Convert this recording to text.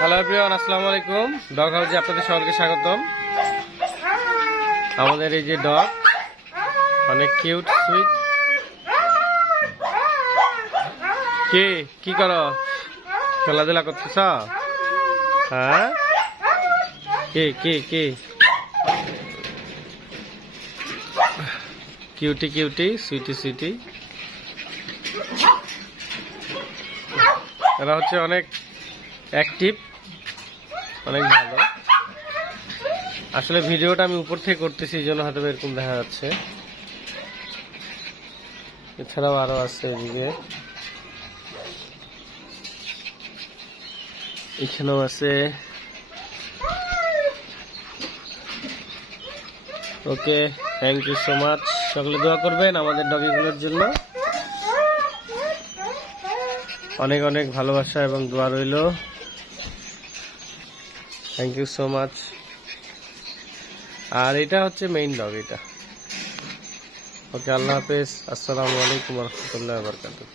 Hello everyone, আসসালামু আলাইকুম। Dog হাউসে আপনাদের সকলকে স্বাগতম। আমাদের এই যে ডগ অনেক কিউট সুইট। কি করো? খেলাধুলা করতেছ? হ্যাঁ, কি কিউটি কিউটি সুইটি সুইটি। এরা হচ্ছে অনেক অ্যাক্টিভ, অনেক ভালো। আসলে ভিডিওটা আমি উপর থেকে করতেছি, এই জন্য হয়তো এরকম দেখা যাচ্ছে। এছাড়াও আরো আছে, এদিকে এখানেও আছে। ওকে, থ্যাংক ইউ সো মাচ। সকলে দোয়া করবেন আমাদের ডগিগুলোর জন্য। অনেক অনেক ভালোবাসা এবং দোয়া রইল। Thank you so much. আর এটা হচ্ছে মেইন ডগ, এটা। ওকে, আল্লাহ হাফেজ। আসসালামু আলাইকুম ওয়া রাহমাতুল্লাহি ওয়া বারাকাতুহু।